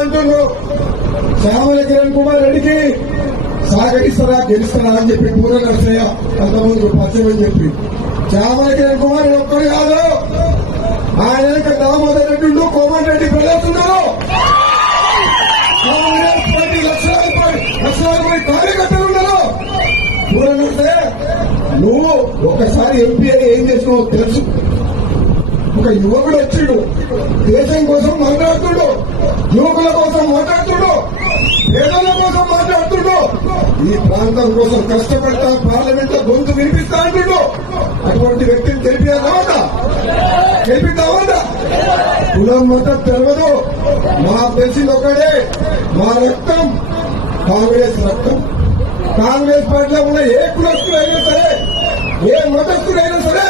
అంటున్నారు శ్యామల కిరణ్ కుమార్ రెడ్డికి సహకరిస్తారా గెలుస్తారా అని చెప్పి పూర నరసయ్య అంతమంది పరిచయం అని చెప్పి శ్యామల కిరణ్ కుమార్ రెడ్డి ఒక్కడు కాదు, ఆయన దామోదర్ రెడ్డి కోమటి రెడ్డి ప్రజలు ఉన్నారు. కాంగ్రెస్ పార్టీ లక్షలాది మంది కార్యకర్తలు ఉన్నారు. పూర నరసయ్య నువ్వు ఒకసారి ఎంపీ అని ఏం చేసినావో తెలుసు. ఒక యువకుడు వచ్చిండు, దేశం కోసం మాట్లాడుతుడు, యువకుల కోసం మాట్లాడుతుడు, పేదల కోసం మాట్లాడుతుడు, ఈ ప్రాంతం కోసం కష్టపడతా పార్లమెంట్ లో గొంతు వినిపిస్తా అంటుడు. అటువంటి వ్యక్తిని గెలిపిద్దామా? కులం మతం తెలియదు, మాకు తెలిసింది ఒకటే, మా రక్తం కాంగ్రెస్ రక్తం. కాంగ్రెస్ పార్టీలో ఉన్న ఏ కులస్తుడైనా సరే, ఏ మతస్థుడైనా సరే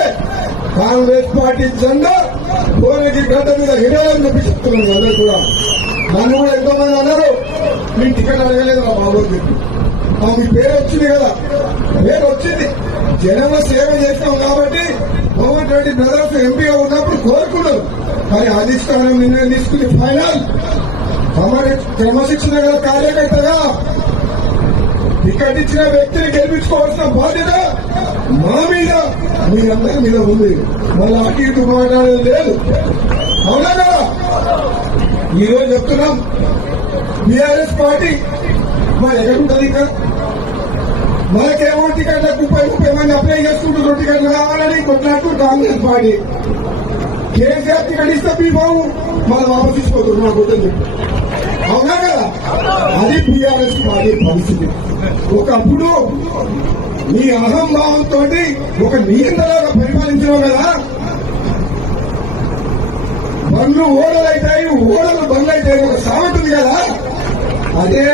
కాంగ్రెస్ పార్టీ జెండా భువనగిరి గడ్డ మీద హిడాలని చెప్పి చెప్తున్నాను. అందరూ కూడా నన్ను కూడా ఎంతో మంది అన్నారు, మీ టికెట్ అడగలేదు మా బాబు చెప్పి. మీ పేరు వచ్చింది కదా, పేరు వచ్చింది, జనమ సేవ చేస్తాం కాబట్టి కోమటి రెడ్డి బ్రదర్స్ ఎంపీగా ఉన్నప్పుడు కోరుకున్నారు. కానీ అధిష్టానం నిర్ణయం తీసుకుని ఫైనల్ క్రమశిక్షణ గల కార్యకర్తగా టికెట్ ఇచ్చిన వ్యక్తిని గెలిపించుకోవాల్సిన బాధ్యత మా మీద, మీరందరి మీద ఉంది. మళ్ళీ అటు ఇటు మాట్లాడేది లేదు. అవునా కదా? ఈరోజు చెప్తున్నాం, బీఆర్ఎస్ పార్టీ మరి ఎక్కడుంటుంది? ఇంకా మనకేమో టికెట్లకు 30 మంది అప్లై చేసుకుంటున్నారు, టికెట్లు కావాలని కొట్లాడుతూ కాంగ్రెస్ పార్టీ. కేసీఆర్ టికెట్ ఇస్తే బీఫాము మనం వాపసు తీసుకోవచ్చు మా గుర్తు. అవునా కదా? అది బీఆర్ఎస్ పార్టీ పరిస్థితి. ఒకప్పుడు నీ అహంభావంతో ఒక నియంత్రణగా పరిపాలించడం కదా, బండ్లు ఓడలైతాయి, ఓడలు బండ్లు అవుతాయి, ఒక సామెత ఉంది కదా, అదే